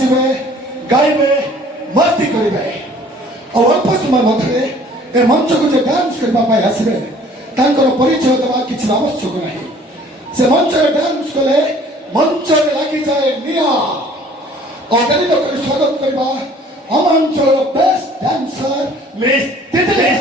नाचे गाइबे मस्ती करेंगे और अल्प समय मध्य ए मंच को जो डांस करने आसवे परिचय देवा किसी आवश्यक नहीं से मंच डांस कले मंच लगी जाए निया और स्वागत करवा हम अंचल बेस्ट डांसर मिस तितलेश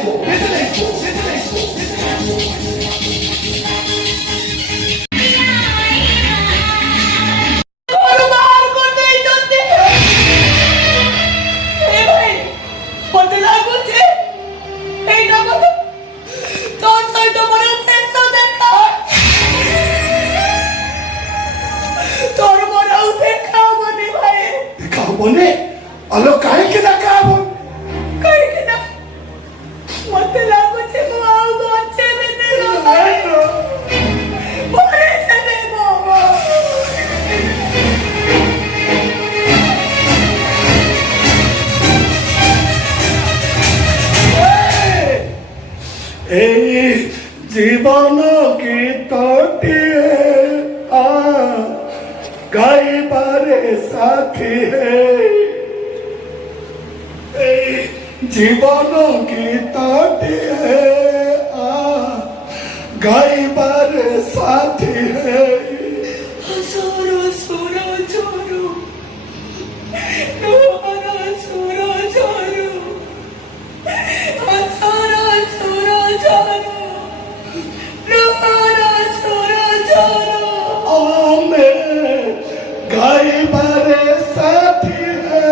बोले अलो काहे के देखा अब काहे के ना मत लागो छे मो आउ गो अच्छे देने लो बोले चले बाबा ए जीवन गीतटी आ गाइबारे साथी है जीवन गीतटी है गाइबारे साथी है सुरो सुरो जोरो नोरा सुरो जोरो सुरो सुरो जोरो नोरा सुरो जोरो गाइबारे साथी है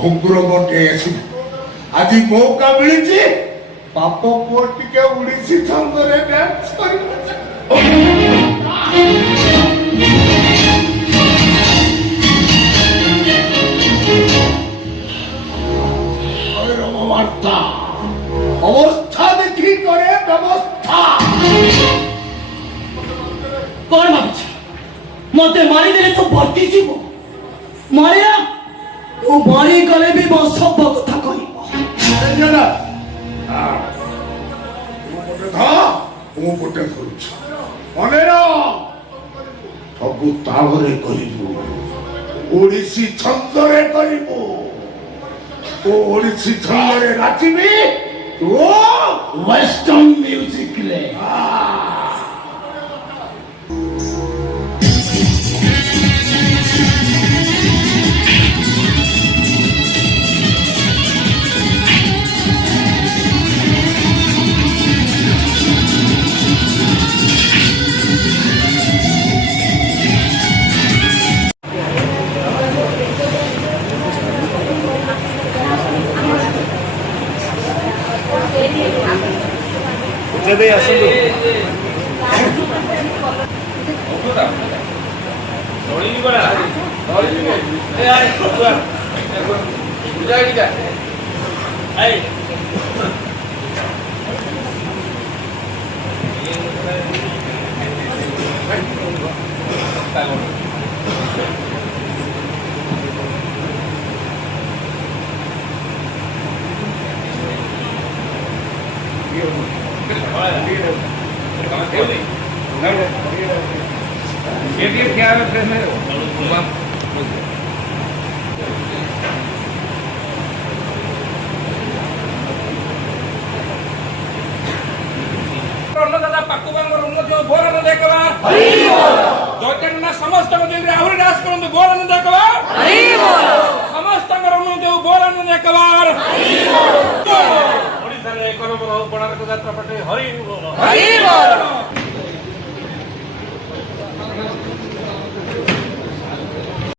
घुंगुर बटे आज मौका मिली बाप पुओ टिके उड़ीसी छंदरे डांस वार्ता अवस्था देखी करे व्यवस्था कौन भावुछ मते मारी देले तो बर्ती जीव मारिया तू मारी गले भी मो सब कथा कहब ना ମୁଁ ଗୋଟେ କରୁଛି ମନେର ସବୁ ତାଳରେ କରିବୁ ଓଡ଼ିଶୀ ଛନ୍ଦରେ କରିବୁ ତୁ ଓଡ଼ିଶୀ ଛନ୍ଦରେ ନାଚିବି ତୁ ୱେଷ୍ଟର୍ନ ମ୍ୟୁଜିକରେ जदे आसंदो थोड़ी बड़ा थोड़ी ए यार पूजा की जा आई ये क्या है प्रेस में अन्नदाता पाकुबांगर उन्नति बोरान देखवा हरि बोल जयकन्ना समस्त मदिरे आहुरी दास करंतु बोरान देखवा हरि बोल समस्त उन्नति बोरान देखवा हरि बोल ओडिसा रे एक नंबर कोणार्क यात्रा पटे हरि बोल हरि बोल